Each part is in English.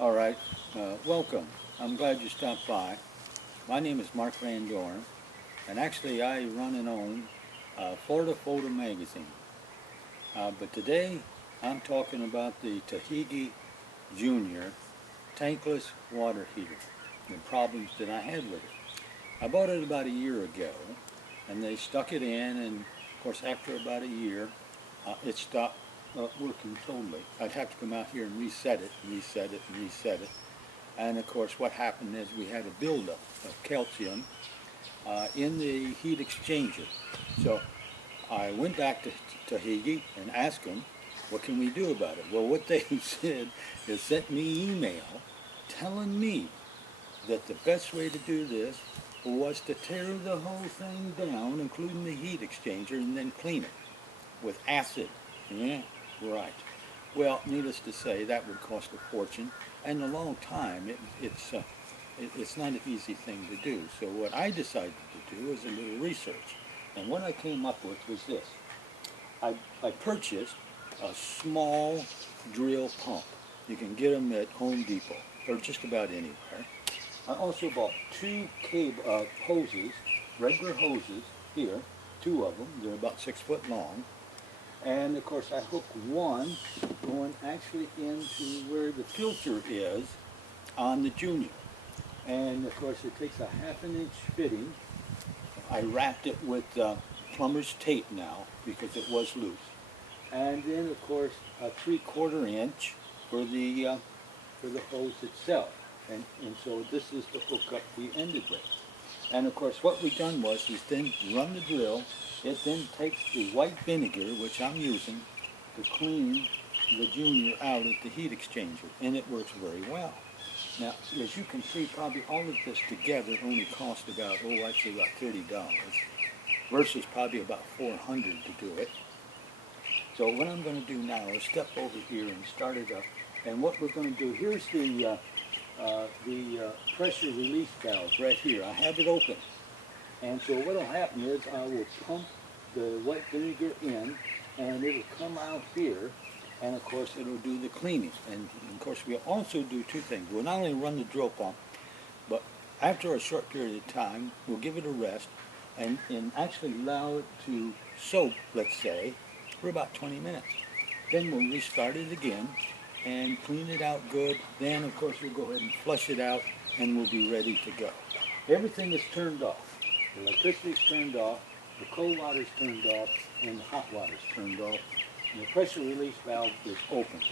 All right, welcome. I'm glad you stopped by. My name is Mark Van Dorn, and actually I run and own Florida Photo Magazine. But today I'm talking about the Takagi Junior tankless water heater, the problems that I had with it. I bought it about a year ago, and they stuck it in, and of course after about a year, it stopped working totally. I'd have to come out here and reset it, reset it, and reset it. And of course what happened is we had a buildup of calcium in the heat exchanger. So I went back to Takagi and asked them, what can we do about it? Well, what they said is sent me email telling me that the best way to do this was to tear the whole thing down, including the heat exchanger, and then clean it with acid. Yeah, right. Well, needless to say, that would cost a fortune and a long time. It's not an easy thing to do. So what I decided to do was a little research. And what I came up with was this. I purchased a small drill pump. You can get them at Home Depot or just about anywhere. I also bought two hoses, regular hoses here, two of them. They're about 6 foot long. And of course I hooked one going actually into where the filter is on the Junior. And of course it takes a 1/2 inch fitting. I wrapped it with plumber's tape now because it was loose. And then of course a 3/4 inch for the hose itself. And so this is the hookup we ended with. And of course what we done was is then run the drill. It then takes the white vinegar, which I'm using, to clean the Junior out at the heat exchanger, and it works very well. Now, as you can see, probably all of this together only cost about, I'd say about $30, versus probably about $400 to do it. So what I'm going to do now is step over here and start it up. And what we're going to do, here's the pressure release valve right here. I have it open. And so what will happen is I will pump the white vinegar in, and it'll come out here, and of course it'll do the cleaning. And of course we'll also do two things. We'll not only run the drill pump, but after a short period of time, we'll give it a rest and actually allow it to soak, let's say, for about 20 minutes. Then we'll restart it again and clean it out good. Then of course we'll go ahead and flush it out, and we'll be ready to go. Everything is turned off. The electricity's turned off, the cold water's turned off, and the hot water's turned off. And the pressure release valve is open.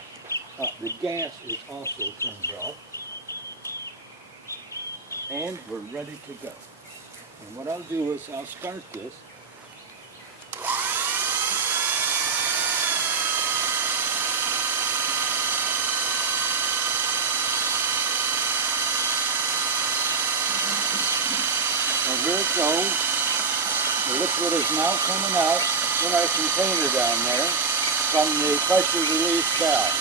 The gas is also turned off. And we're ready to go. And what I'll do is I'll start this. And here it goes. The liquid is now coming out in our container down there from the pressure release valve.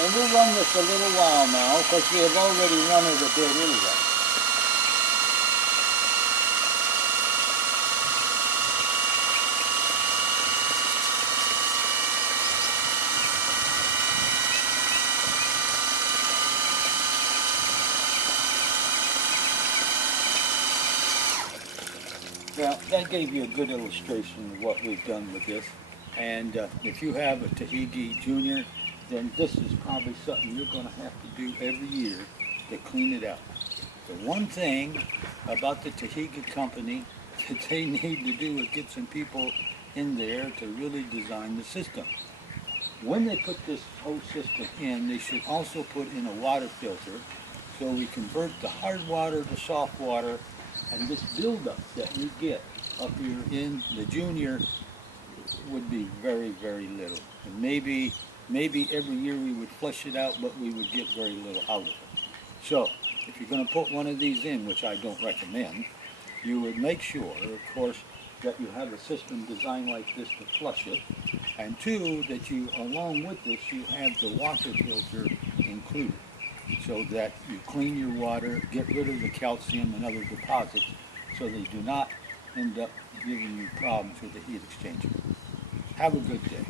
And we'll run this a little while now because we have already run it a bit anyway. Well, that gave you a good illustration of what we've done with this. And if you have a Takagi Junior, then this is probably something you're going to have to do every year to clean it out. The one thing about the Takagi company that they need to do is get some people in there to really design the system. When they put this whole system in, they should also put in a water filter so we convert the hard water to soft water. And this buildup that we get up here in the Junior would be very, very little. And maybe every year we would flush it out, but we would get very little out of it. So if you're going to put one of these in, which I don't recommend, you would make sure, of course, that you have a system designed like this to flush it. And two, that you, along with this, you have the water filter included, so that you clean your water, get rid of the calcium and other deposits, so they do not end up giving you problems with the heat exchanger. Have a good day.